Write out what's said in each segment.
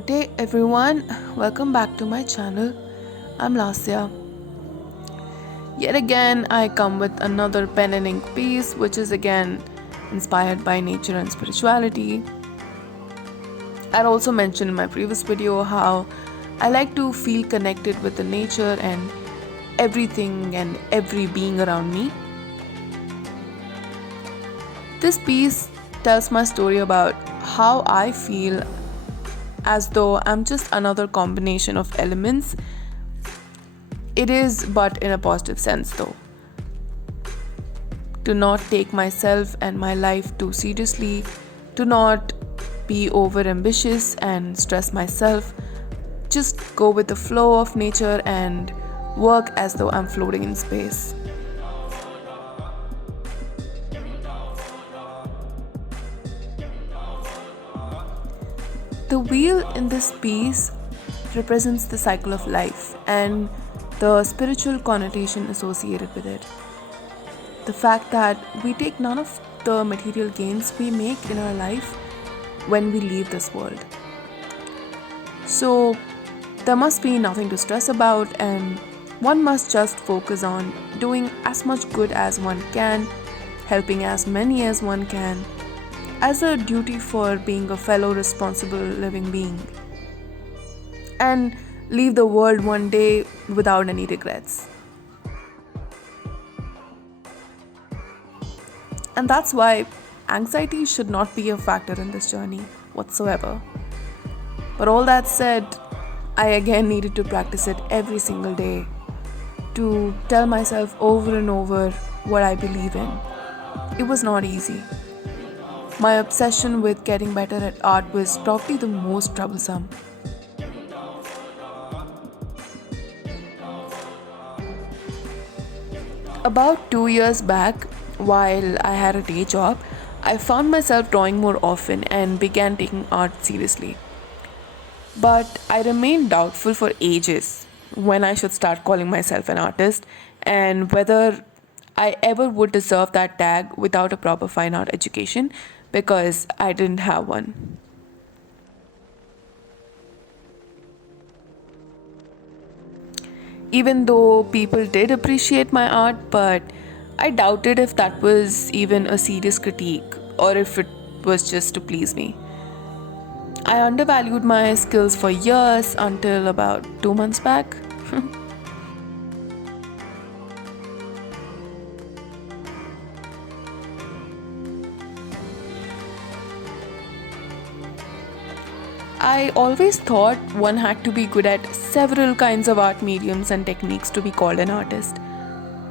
Good day, everyone. Welcome back to my channel. I'm Lasya. Yet again, I come with another pen and ink piece, which is again inspired by nature and spirituality. I'd also mentioned in my previous video how I like to feel connected with the nature and everything and every being around me. This piece tells my story about how I feel as though I'm just another combination of elements. It is, but in a positive sense though. To not take myself and my life too seriously, to not be over ambitious and stress myself, just go with the flow of nature and work as though I'm floating in space. The wheel in this piece represents the cycle of life and the spiritual connotation associated with it. The fact that we take none of the material gains we make in our life when we leave this world. So there must be nothing to stress about, and one must just focus on doing as much good as one can, helping as many as one can, as a duty for being a fellow responsible living being, and leave the world one day without any regrets. And that's why anxiety should not be a factor in this journey whatsoever. But all that said, I again needed to practice it every single day to tell myself over and over what I believe in. It was not easy. My obsession with getting better at art was probably the most troublesome. About 2 years back, while I had a day job, I found myself drawing more often and began taking art seriously. But I remained doubtful for ages when I should start calling myself an artist and whether I ever would deserve that tag without a proper fine art education because I didn't have one. Even though people did appreciate my art, but I doubted if that was even a serious critique or if it was just to please me. I undervalued my skills for years until about 2 months back. I always thought one had to be good at several kinds of art mediums and techniques to be called an artist.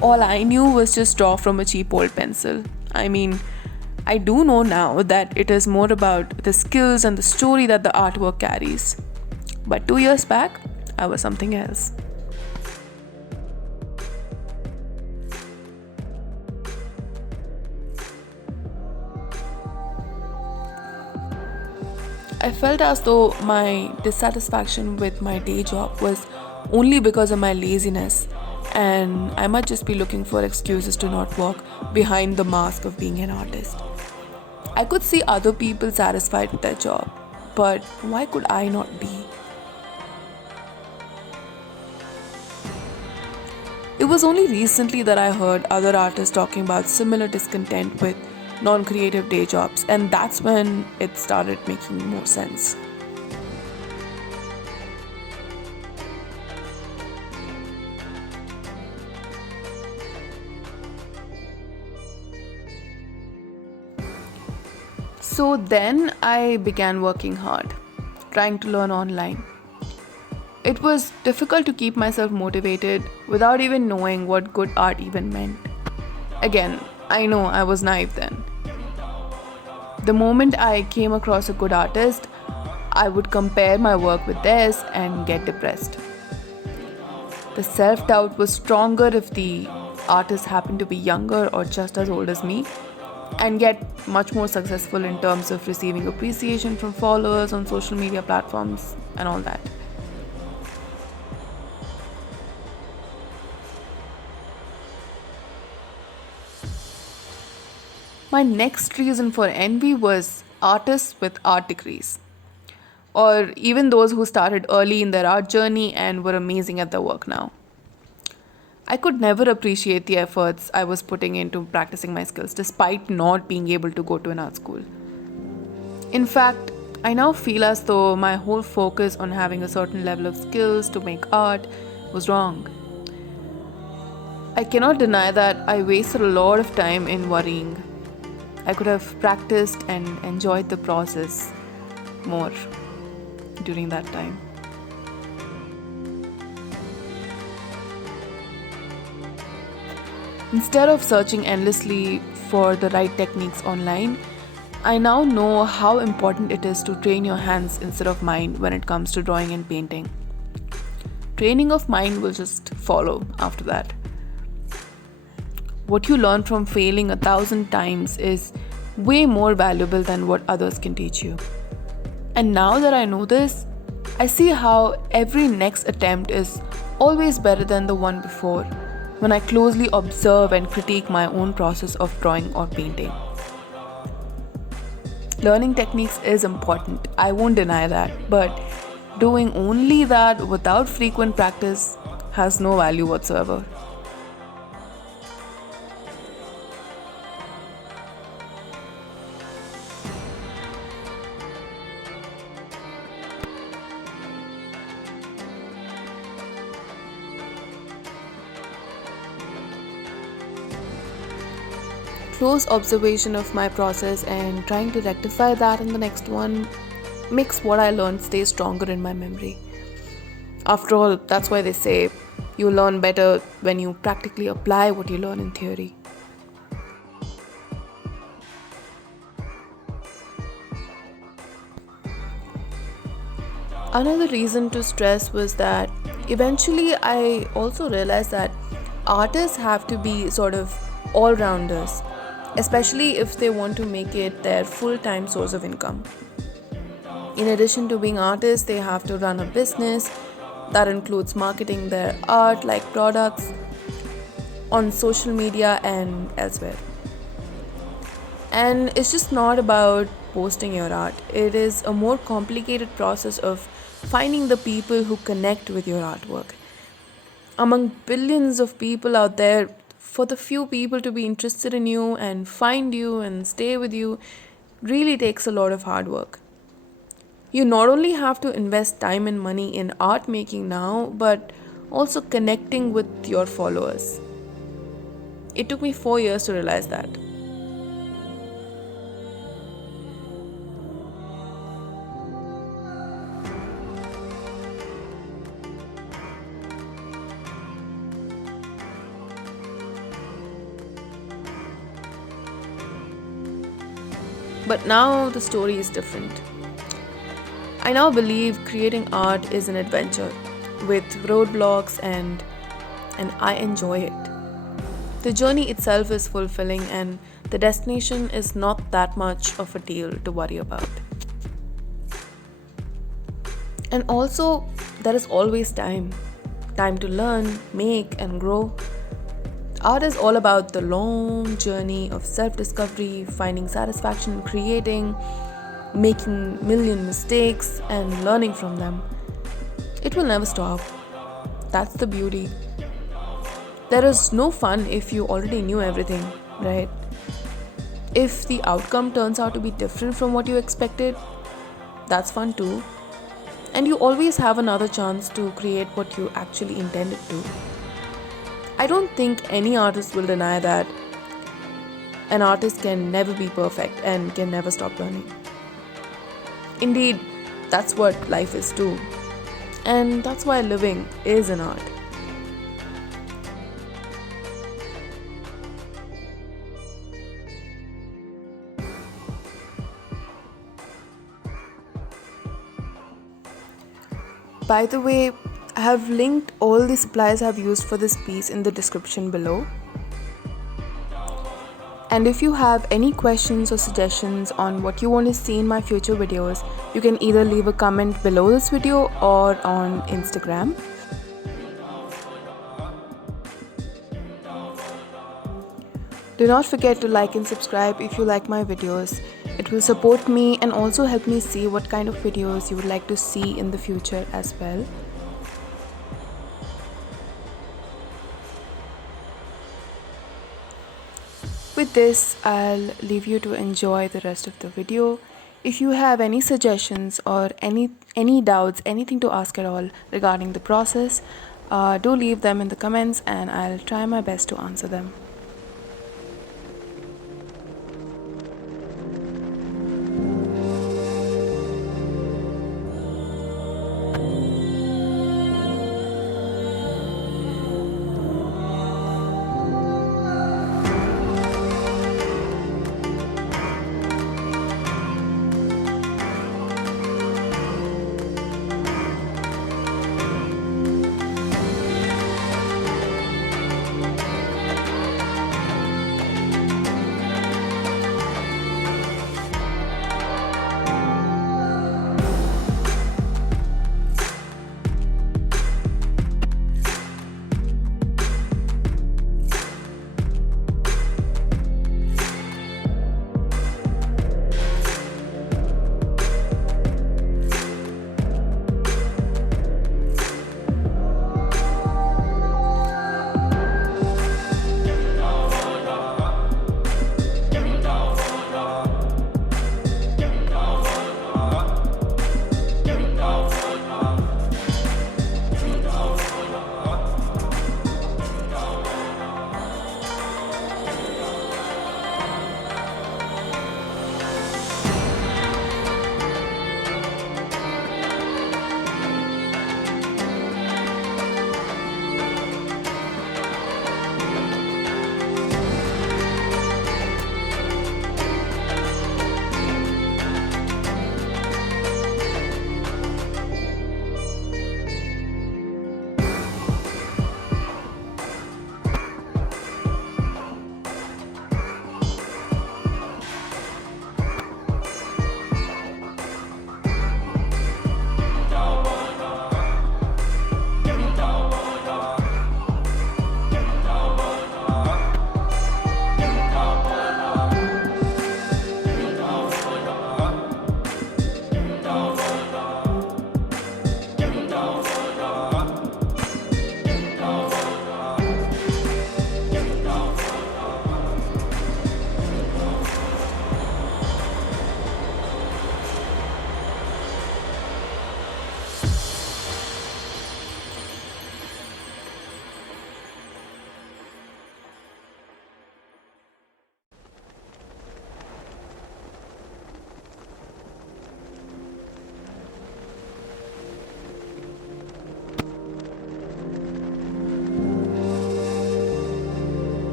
All I knew was just draw from a cheap old pencil. I mean, I do know now that it is more about the skills and the story that the artwork carries. But 2 years back, I was something else. I felt as though my dissatisfaction with my day job was only because of my laziness, and I might just be looking for excuses to not walk behind the mask of being an artist. I could see other people satisfied with their job, but why could I not be? It was only recently that I heard other artists talking about similar discontent with non creative day jobs, and that's when it started making more sense. So then I began working hard, trying to learn online. It was difficult to keep myself motivated without even knowing what good art even meant. Again, I know I was naive then. The moment I came across a good artist, I would compare my work with theirs and get depressed. The self doubt was stronger if the artist happened to be younger or just as old as me, and get much more successful in terms of receiving appreciation from followers on social media platforms and all that. My next reason for envy was artists with art degrees. or even those who started early in their art journey and were amazing at their work now. I could never appreciate the efforts I was putting into practicing my skills despite not being able to go to an art school. In fact, I now feel as though my whole focus on having a certain level of skills to make art was wrong. I cannot deny that I wasted a lot of time in worrying. I could have practiced and enjoyed the process more during that time. Instead of searching endlessly for the right techniques online, I now know how important it is to train your hands instead of mind when it comes to drawing and painting. Training of mind will just follow after that. What you learn from failing 1,000 times is way more valuable than what others can teach you. And now that I know this, I see how every next attempt is always better than the one before when I closely observe and critique my own process of drawing or painting. Learning techniques is important, I won't deny that, but doing only that without frequent practice has no value whatsoever. Close observation of my process and trying to rectify that in the next one makes what I learned stay stronger in my memory. After all, that's why they say you learn better when you practically apply what you learn in theory. Another reason to stress was that eventually I also realized that artists have to be sort of all rounders, especially if they want to make it their full time source of income. In addition to being artists, they have to run a business that includes marketing their art like products on social media and elsewhere. And it's just not about posting your art, it is a more complicated process of finding the people who connect with your artwork. Among billions of people out there, for the few people to be interested in you and find you and stay with you really takes a lot of hard work. You not only have to invest time and money in art making now, but also connecting with your followers. It took me 4 years to realize that. But now the story is different. I now believe creating art is an adventure with roadblocks and I enjoy it. The journey itself is fulfilling and the destination is not that much of a deal to worry about. And also, there is always time to learn, make, and grow. Art is all about the long journey of self discovery, finding satisfaction in creating, making million mistakes, and learning from them. It will never stop. That's the beauty. There is no fun if you already knew everything, right? If the outcome turns out to be different from what you expected, that's fun too. And you always have another chance to create what you actually intended to. I don't think any artist will deny that an artist can never be perfect and can never stop learning. Indeed, that's what life is too. And that's why living is an art. By the way, I have linked all the supplies I've used for this piece in the description below. And if you have any questions or suggestions on what you want to see in my future videos, you can either leave a comment below this video or on Instagram. Do not forget to like and subscribe if you like my videos. It will support me and also help me see what kind of videos you would like to see in the future as well. With this, I'll leave you to enjoy the rest of the video. If you have any suggestions or any doubts, anything to ask at all regarding the process, do leave them in the comments and I'll try my best to answer them.